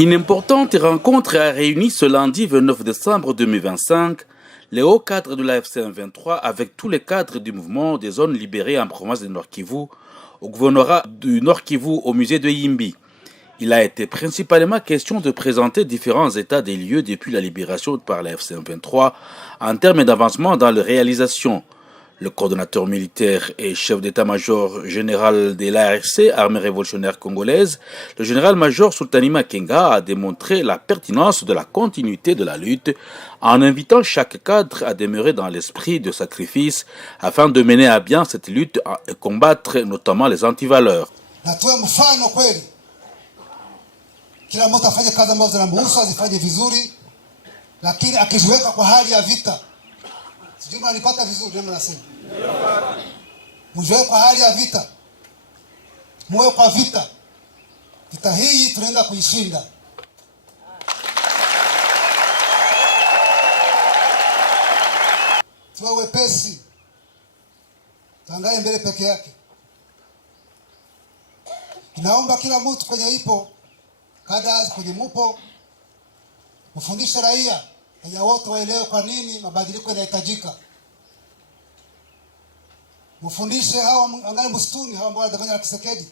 Une importante rencontre a réuni ce lundi 29 décembre 2025 les hauts cadres de la FC M23 avec tous les cadres du mouvement des zones libérées en province de Nord-Kivu, au gouvernorat du Nord-Kivu au musée de Yimbi. Il a été principalement question de présenter différents états des lieux depuis la libération par la FC M23 en termes d'avancement dans les réalisations. Le coordonnateur militaire et chef d'état-major général de l'ARC, Armée révolutionnaire congolaise, le général-major Sultani Makenga a démontré la pertinence de la continuité de la lutte en invitant chaque cadre à demeurer dans l'esprit de sacrifice afin de mener à bien cette lutte et combattre notamment les antivaleurs. Mujue kwa hali ya vita, muwe kwa vita. Vita hii tunaenda kuishinda. Tuwe wepesi, tuangalie mbele peke yake. Naomba kila mtu kwenye ipo, kada kwenye mupo, mfundishe raia wote waelewe kwa nini mabadiliko yanahitajika. Mfundishe hawa angalau msituni hawa ambao wanafanya Kisekedi.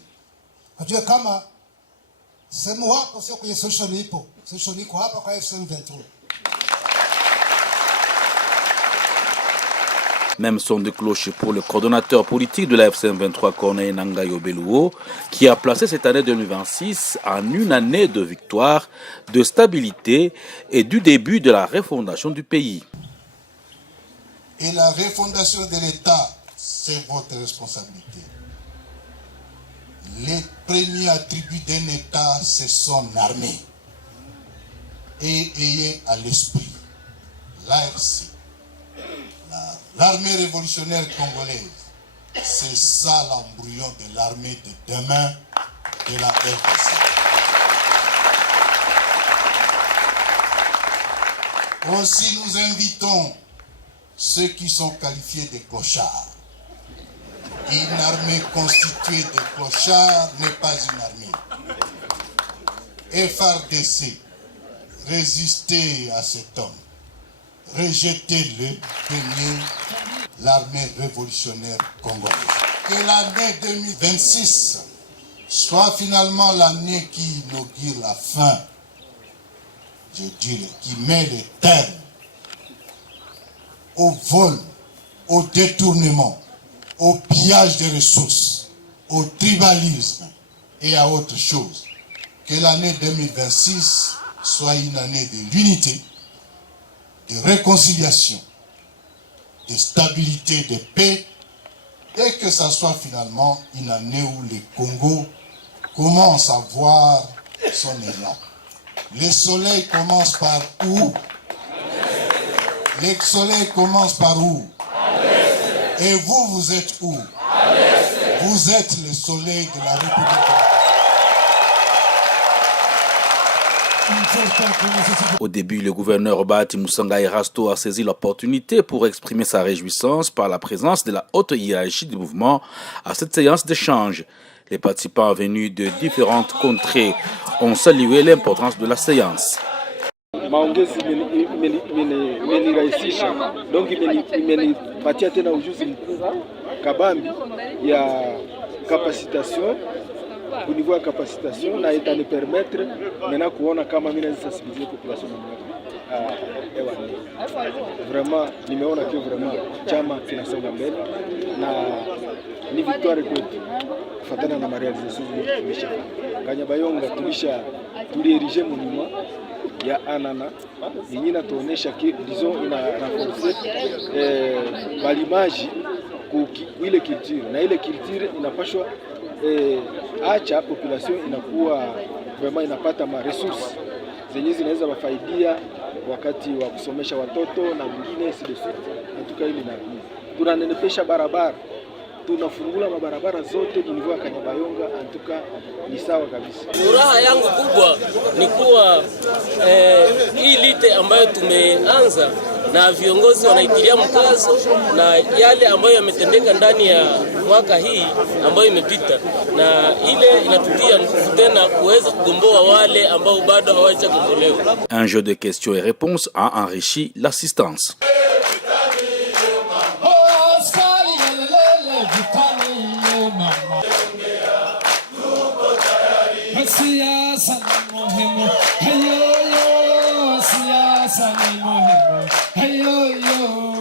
Wajue kama sehemu wako sio kwenye solution ipo. Solution iko hapa kwa FC M23. Même son de cloche pour le coordonnateur politique de la FC M23, Corneille Nangayo Belouo, qui a placé cette année 2026 en une année de victoire, de stabilité et du début de la refondation du pays. Et la refondation de l'État, c'est votre responsabilité. Les premiers attributs d'un État, c'est son armée. Et ayez à l'esprit l'ARC, l'armée révolutionnaire congolaise. C'est ça l'embryon de l'armée de demain de la RDC. Aussi, nous invitons ceux qui sont qualifiés de clochards. Une armée constituée de clochards n'est pas une armée. FARDC, résistez à cet homme. Rejetez-le, peignez l'armée révolutionnaire congolaise. Que l'année 2026 soit finalement l'année qui inaugure la fin, je dirais, qui met le terme au vol, au détournement, au pillage des ressources, au tribalisme et à autre chose. Que l'année 2026 soit une année de l'unité, de réconciliation, de stabilité, de paix, et que ça soit finalement une année où le Congo commence à voir son élan. Le soleil commence par où? Le soleil commence par où? Et vous, vous êtes où? Vous êtes le soleil de la République. Au début, le gouverneur Bahati Moussanga Erasto a saisi l'opportunité pour exprimer sa réjouissance par la présence de la haute hiérarchie du mouvement à cette séance d'échange. Les participants venus de différentes contrées ont salué l'importance de la séance. Maongezi imenirahisisha, donc imenipatia tena ujuzi mkubwa kabambi ya capacitation au niveau ya capacitation na itani permettre maintenant kuona kama mimi naweza sensibiliser population ewani. Vraiment nimeona que vraiment chama kinasonga mbele na ni victoire kwetu kufuatana na marealization tulisha Kanyabayonga tulierige monument ya anana yenye inatuonesha que disons ina renforcer balimaji ku ile culture na ile culture inapashwa acha population inakuwa vraiment inapata ma resources zenye zinaweza wafaidia wakati wa kusomesha watoto na wengine si de suite. Natuka hili na tunanenepesha barabara, tunafungula mabarabara zote nilivyo Kanyabayonga, antuka ni sawa kabisa. Furaha yangu kubwa ni kuwa hii lite ambayo tumeanza na viongozi wanaitilia mkazo na yale ambayo yametendeka ndani ya mwaka hii ambayo imepita, na ile inatutia nguvu tena kuweza kugomboa wale ambao bado hawajagombolewa. Un jeu de questions et réponses a enrichi l'assistance. Siasa